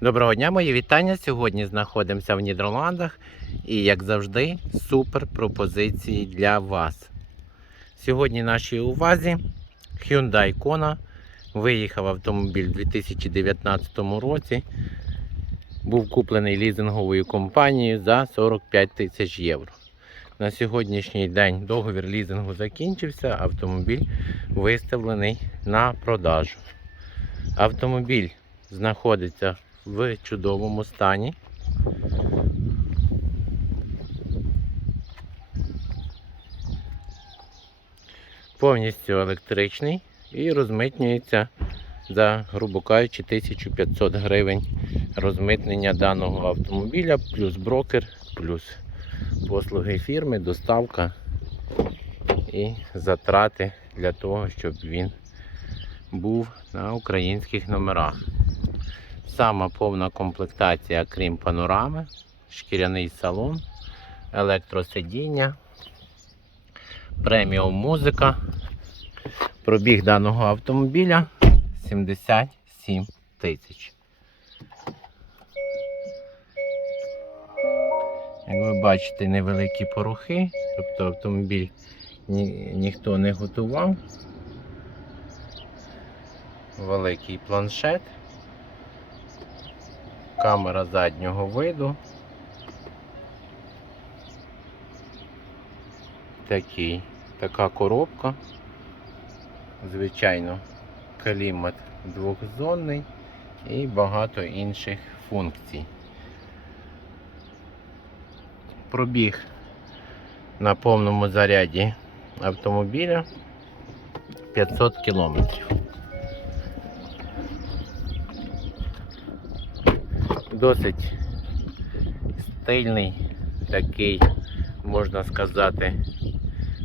Доброго дня, мої вітання. Сьогодні знаходимося в Нідерландах і, як завжди, супер пропозиції для вас. Сьогодні нашій увазі Hyundai Kona. Виїхав автомобіль у 2019 році. Був куплений лізинговою компанією за 45 тисяч євро. На сьогоднішній день договір лізингу закінчився, автомобіль виставлений на продажу. Автомобіль знаходиться в чудовому стані. Повністю електричний і розмитнюється за, грубо кажучи, 1500 гривень розмитнення даного автомобіля, плюс брокер, плюс послуги фірми, доставка і затрати для того, щоб він був на українських номерах. Сама повна комплектація, крім панорами, шкіряний салон, електросидіння, преміум музика. Пробіг даного автомобіля 77 тисяч. Як ви бачите, невеликі порухи, тобто автомобіль ні, ніхто не готував. Великий планшет камера заднього виду. Такий, така коробка. Звичайно, клімат двохзонний і багато інших функцій. Пробіг на повному заряді автомобіля 500 кілометрів. Досить стильний такий, можна сказати,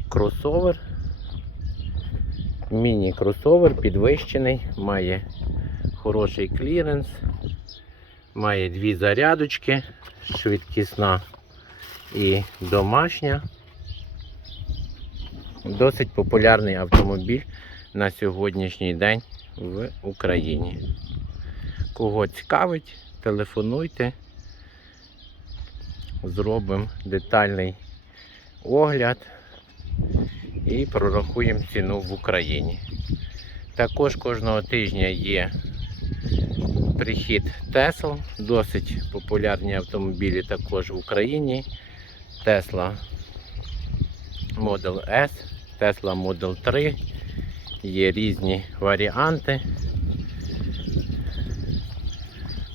кросовер. Міні-кросовер підвищений, має хороший кліренс, має дві зарядочки, швидкісна і домашня. Досить популярний автомобіль на сьогоднішній день в Україні. Кого цікавить, телефонуйте, зробимо детальний огляд і прорахуємо ціну в Україні. Також кожного тижня є прихід Tesla, досить популярні автомобілі також в Україні. Tesla Model S, Tesla Model 3, є різні варіанти.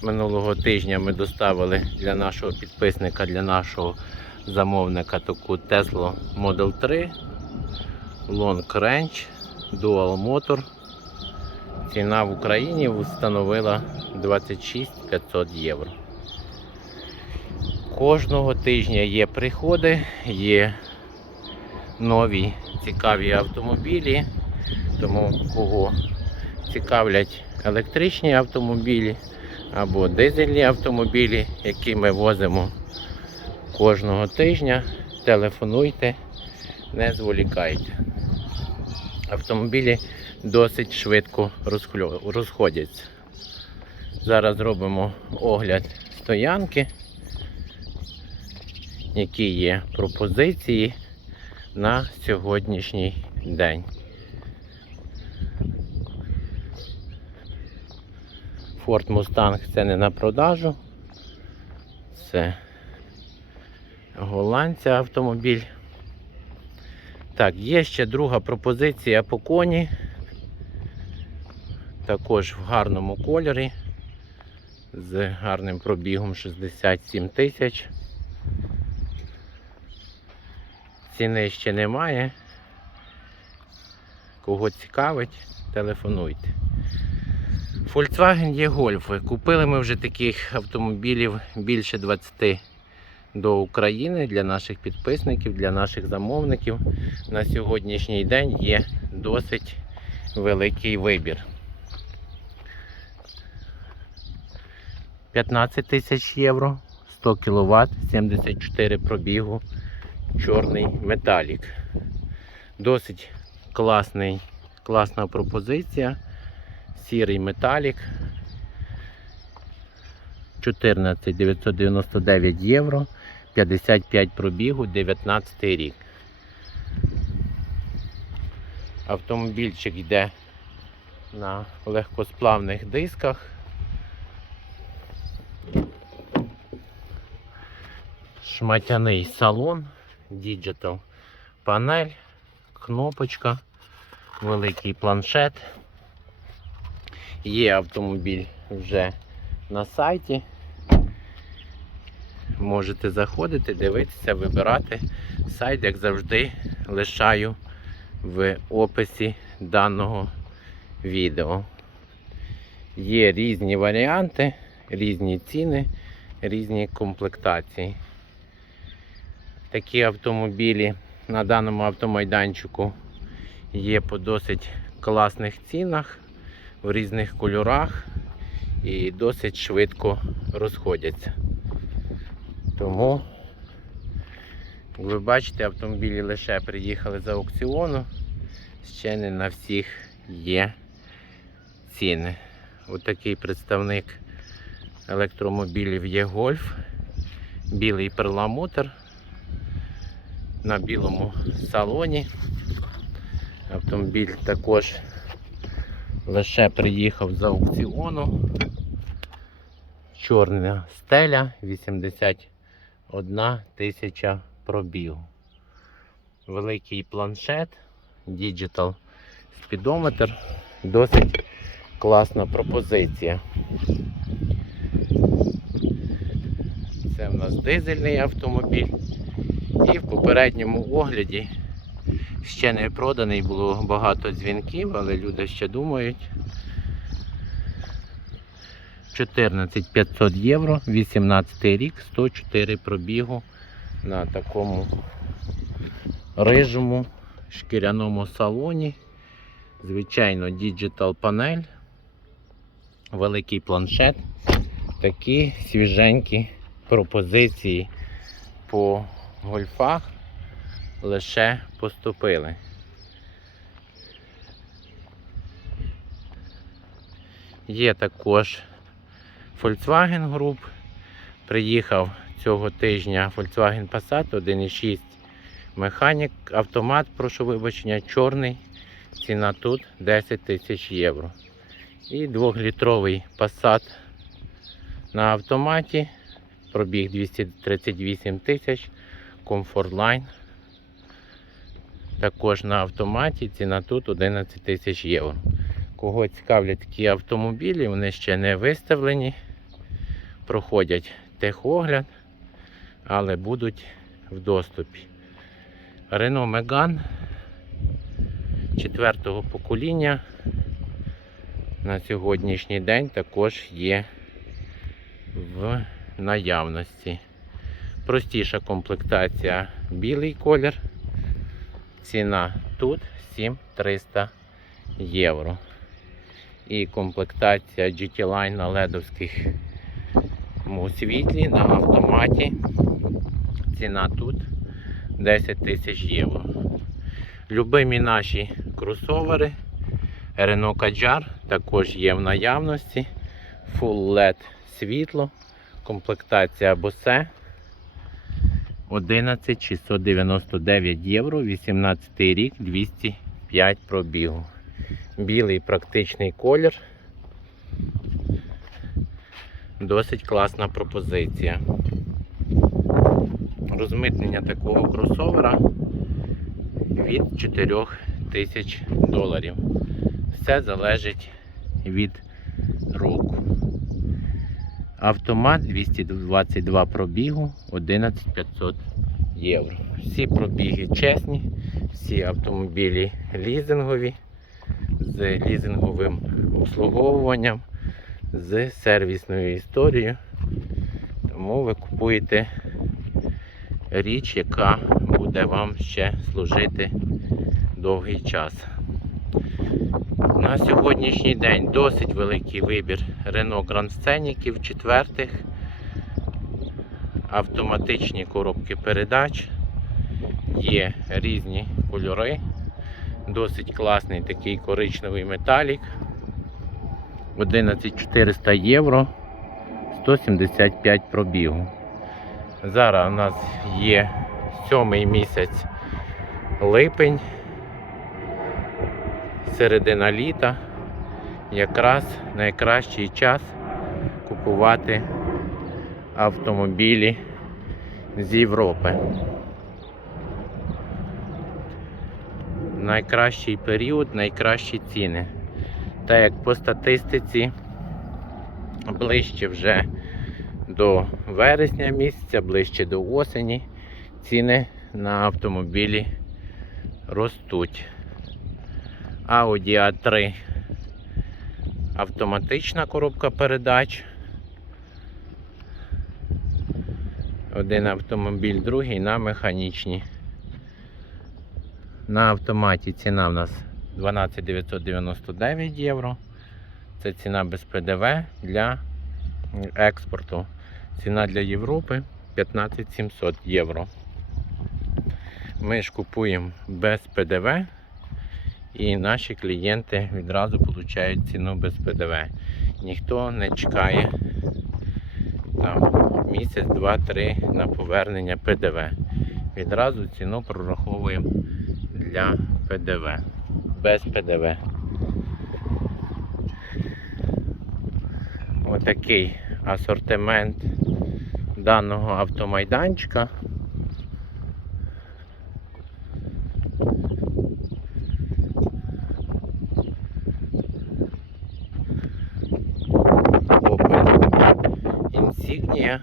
Минулого тижня ми доставили для нашого підписника, для нашого замовника таку Tesla Model 3 Long Range Dual Motor. Ціна в Україні встановила 26 500 євро. Кожного тижня є приходи, є нові цікаві автомобілі, тому кого цікавлять електричні автомобілі або дизельні автомобілі, які ми возимо кожного тижня. Телефонуйте, не зволікайте. Автомобілі досить швидко розходяться. Зараз зробимо огляд стоянки, які є пропозиції на сьогоднішній день. Ford Mustang це не на продажу. Це голландця автомобіль. Так, є ще друга пропозиція по коні. Також в гарному кольорі. З гарним пробігом 67 тисяч. Ціни ще немає. Кого цікавить, телефонуйте. Volkswagen є гольфи. Купили ми вже таких автомобілів більше 20 до України для наших підписників, для наших замовників. На сьогоднішній день є досить великий вибір. 15 тисяч євро, 100 кВт, 74 пробігу, чорний металік. Досить класний, класна пропозиція. Сірий металік. 14 999 євро, 55 пробігу, 19 рік. Автомобільчик йде на легкосплавних дисках. Шматяний салон, діджитал панель, кнопочка, великий планшет. Є автомобіль вже на сайті. Можете заходити, дивитися, вибирати. Сайт, як завжди, лишаю в описі даного відео. Є різні варіанти, різні ціни, різні комплектації. Такі автомобілі на даному автомайданчику є по досить класних цінах, в різних кольорах і досить швидко розходяться. Тому, як ви бачите, автомобілі лише приїхали з аукціону, ще не на всіх є ціни. Отакий представник електромобілів є гольф, білий перламутр на білому салоні. Автомобіль також лише приїхав з аукціону. Чорна стеля 81 тисяча пробігу. Великий планшет, діджитал спідометр. Досить класна пропозиція. Це в нас дизельний автомобіль. І в попередньому огляді ще не проданий, було багато дзвінків, але люди ще думають. 14 500 євро, 18 рік, 104 пробігу на такому рижому шкіряному салоні. Звичайно, діджитал панель, великий планшет, такі свіженькі пропозиції по гольфах лише поступили. Є також Volkswagen Group. Приїхав цього тижня Volkswagen Passat 1.6 механік, автомат, прошу вибачення, чорний. Ціна тут 10 тисяч євро. І 2-літровий Passat на автоматі. Пробіг 238 тисяч. Line. Також на автоматі ціна тут 11 тисяч євро. Кого цікавлять такі автомобілі, вони ще не виставлені, проходять техогляд, але будуть в доступі. Renault Megane четвертого покоління на сьогоднішній день також є в наявності. Простіша комплектація білий колір. Ціна тут 7300 євро. І комплектація GT Line на ледовських світлі на автоматі. Ціна тут 10 тисяч євро. Любимі наші кросовери Renault Kadjar також є в наявності. Full LED світло, комплектація Bose 11 699 євро, 18 рік, 205 пробігу. Білий практичний колір. Досить класна пропозиція. Розмитнення такого кросовера від 4 тисяч доларів. Все залежить від. Автомат 222 пробігу, 11500 євро. Всі пробіги чесні, всі автомобілі лізингові, з лізинговим обслуговуванням, з сервісною історією. Тому ви купуєте річ, яка буде вам ще служити довгий час. На сьогоднішній день досить великий вибір Renault Grand Scenic четвертих, автоматичні коробки передач, є різні кольори, досить класний такий коричневий металік. 11400 євро, 175 пробігу. Зараз у нас є сьомий місяць липень, середина літа. Якраз найкращий час купувати автомобілі з Європи. Найкращий період, найкращі ціни. Та як по статистиці ближче вже до вересня місяця, ближче до осені, ціни на автомобілі ростуть. Audi A3 автоматична коробка передач. Один автомобіль, другий на механічній. На автоматі ціна в нас 12 999 євро. Це ціна без ПДВ для експорту. Ціна для Європи 15 700 євро. Ми ж купуємо без ПДВ і наші клієнти відразу отримують ціну без ПДВ. Ніхто не чекає там, місяць, два, три на повернення ПДВ. Відразу ціну прораховуємо для ПДВ. Без ПДВ. Отакий асортимент даного автомайданчика. Opel Insignia.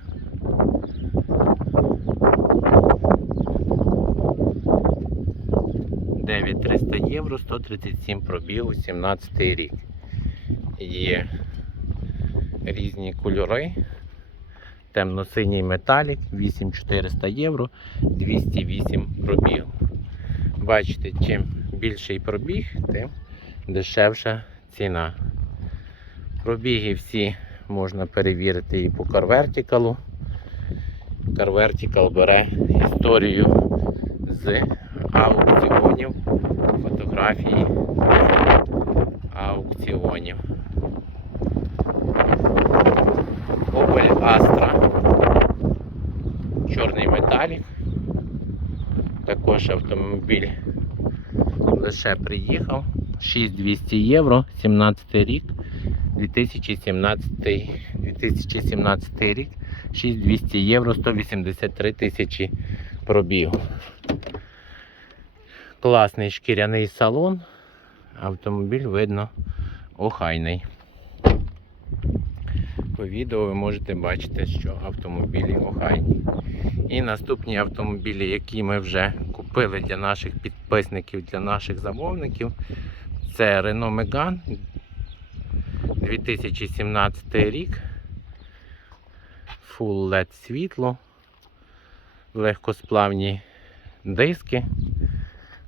Дев'ять 300 євро, 137 пробігу, 17 рік. Є різні кольори. Темно-синій металік, 8400 євро, 208 пробіг. Бачите, чим більший пробіг, тим дешевша ціна. Пробіги всі можна перевірити і по CarVertical. CarVertical бере історію з аукціонів, фотографії аукціонів. Opel Astra. Чорний металік. Також автомобіль лише приїхав. 6200 євро, 17 рік, 2017, 2017 рік, 6200 євро, 183 тисячі пробігу. Класний шкіряний салон. Автомобіль видно охайний. По відео ви можете бачити, що автомобілі охайні. І наступні автомобілі, які ми вже купили для наших підписників, для наших замовників, це Renault Megane 2017 рік. Full LED світло, легкосплавні диски,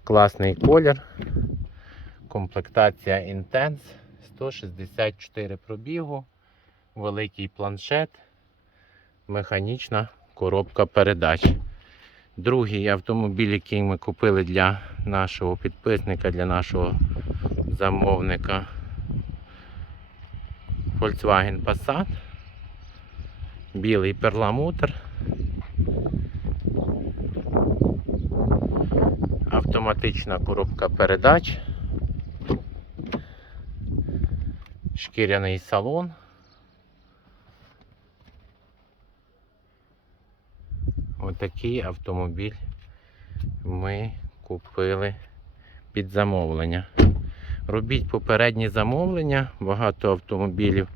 класний колір, комплектація Intense, 164 пробігу. Великий планшет, механічна коробка передач. Другий автомобіль, який ми купили для нашого підписника, для нашого замовника Volkswagen Passat. Білий перламутр. Автоматична коробка передач. Шкіряний салон. Отакий автомобіль ми купили під замовлення. Робіть попередні замовлення, багато автомобілів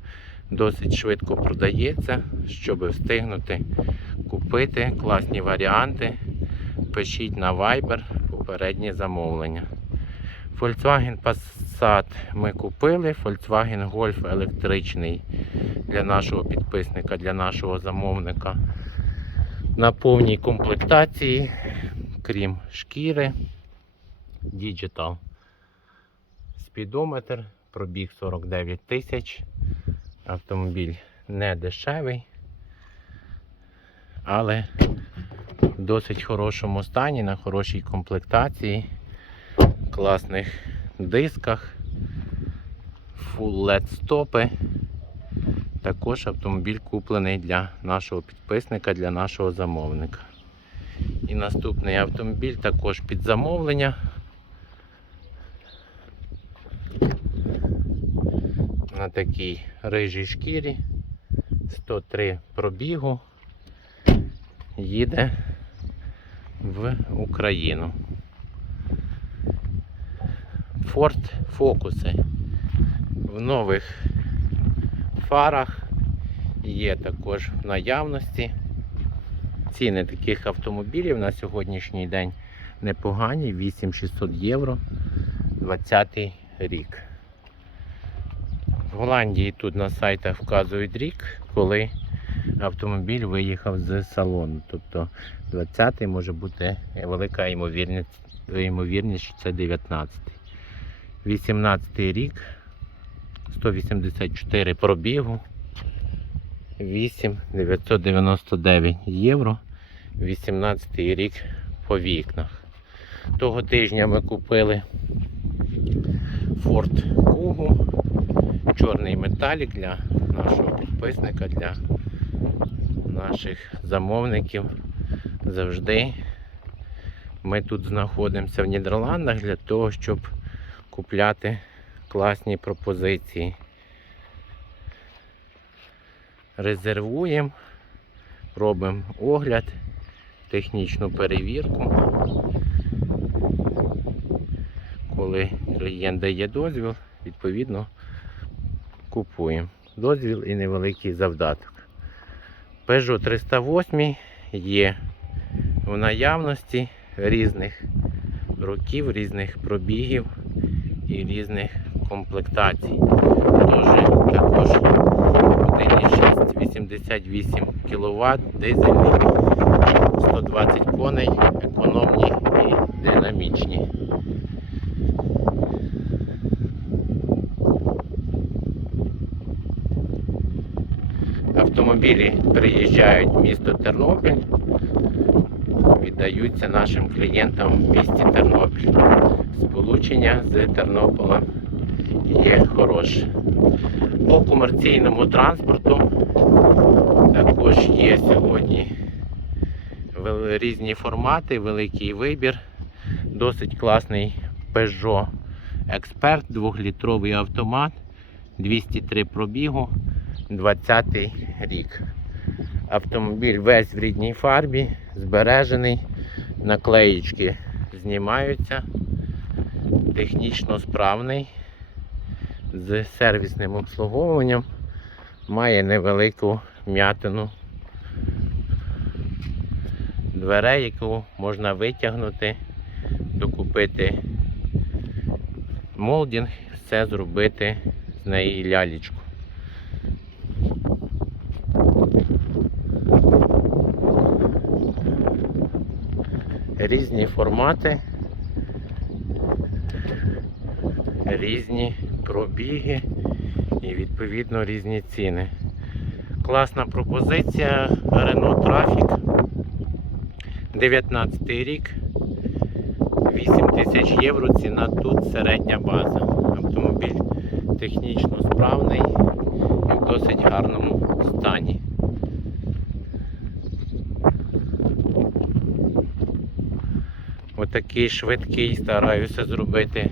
досить швидко продається, щоб встигнути купити. Класні варіанти. Пишіть на Viber попередні замовлення. Volkswagen Passat ми купили, Volkswagen Golf електричний для нашого підписника, для нашого замовника. На повній комплектації, крім шкіри, Digital спідометр, пробіг 49 тисяч. Автомобіль не дешевий, але в досить хорошому стані, на хорошій комплектації, класних дисках, full LED стопи, Також автомобіль куплений для нашого підписника, для нашого замовника. І наступний автомобіль також під замовлення. На такій рижій шкірі. 103 пробігу. Їде в Україну. Ford Focus в нових фарах є також в наявності. Ціни таких автомобілів на сьогоднішній день непогані 8600 євро 20 рік. Голландії тут на сайтах вказують рік, коли автомобіль виїхав з салону. Тобто 20-й може бути велика ймовірність, ймовірність що це 19-й. 18-й рік 184 пробігу. 8 999 євро. 18-й рік по вікнах. Того тижня ми купили Ford Kugu. Чорний металік для нашого підписника, для наших замовників. Завжди ми тут знаходимося в Нідерландах для того, щоб купляти класні пропозиції. Резервуємо, робимо огляд, технічну перевірку. Коли клієнт дає дозвіл, відповідно купуємо. Дозвіл і невеликий завдаток. Peugeot 308 є в наявності різних років, різних пробігів і різних комплектацій. Тоже також 1,6 88 кВт, дизельний, 120 коней, економні і динамічні. Автомобілі приїжджають в місто Тернопіль, віддаються нашим клієнтам в місті Тернопіль. Сполучення з Тернополем є хороше. По комерційному транспорту також є сьогодні різні формати, великий вибір. Досить класний Peugeot Expert, 2-літровий автомат, 203 пробігу, 20 рік. Автомобіль весь в рідній фарбі, збережений, наклеїчки знімаються, технічно справний, з сервісним обслуговуванням, має невелику м'ятину дверей, яку можна витягнути, докупити молдінг, все зробити з неї лялечку. Різні формати, різні пробіги і відповідно різні ціни. Класна пропозиція Renault Traffic 19 рік. 8 тисяч євро ціна тут середня база. Автомобіль технічно справний і в досить гарному стані. Отакий швидкий стараюся зробити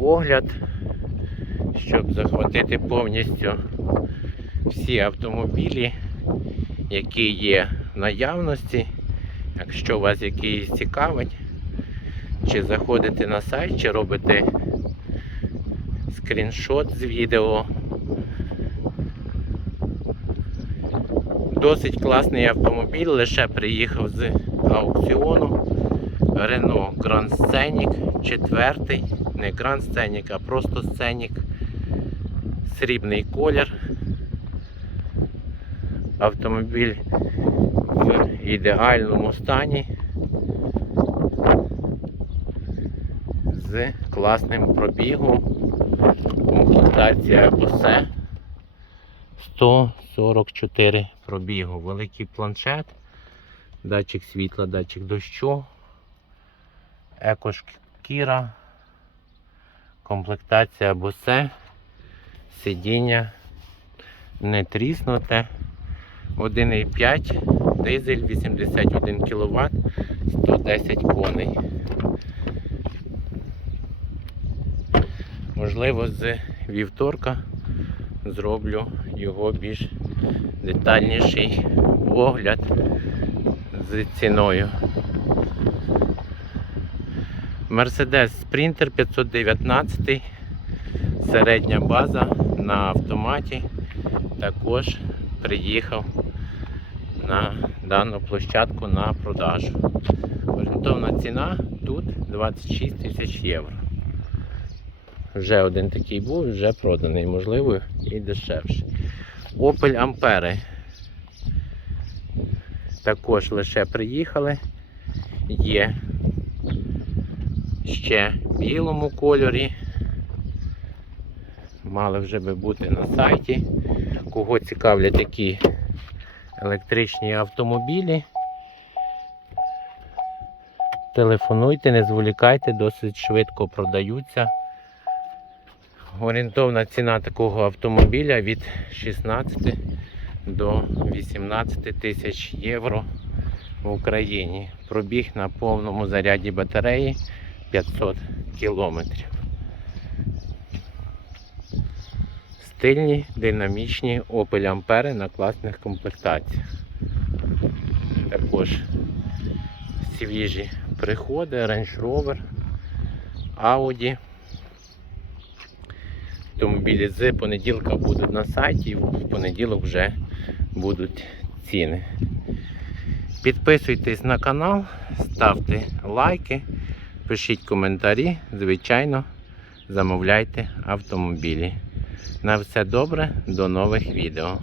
огляд, щоб захватити повністю всі автомобілі, які є в наявності. Якщо вас якийсь цікавить, чи заходите на сайт, чи робите скріншот з відео. Досить класний автомобіль, лише приїхав з аукціону. Renault Grand Scenic 4, не Grand Scenic, а просто Scenic. Срібний колір. Автомобіль в ідеальному стані. З класним пробігом. Комплектація Bose 144 пробігу. Великий планшет, датчик світла, датчик дощу, екошкіра, комплектація Bose, Сидіння не тріснуте. 1,5 дизель 81 кВт 110 коней. Можливо, з вівторка зроблю його більш детальніший огляд з ціною. Mercedes Sprinter 519, середня база на автоматі. Також приїхав на дану площадку на продажу. Орієнтовна ціна тут 26 тисяч євро. Вже один такий був, вже проданий, можливо, і дешевший. Opel Ampere. Також лише приїхали. Є ще в білому кольорі. Мали вже би бути на сайті. Кого цікавлять такі електричні автомобілі. Телефонуйте, не зволікайте, досить швидко продаються. Орієнтовна ціна такого автомобіля від 16 до 18 тисяч євро в Україні. Пробіг на повному заряді батареї 500 кілометрів. Стильні, динамічні Opel Ampere на класних комплектаціях. Також свіжі приходи, Range Rover, Audi. Автомобілі з понеділка будуть на сайті, в понеділок вже будуть ціни. Підписуйтесь на канал, ставте лайки, пишіть коментарі, звичайно, замовляйте автомобілі. На все добре, до нових відео.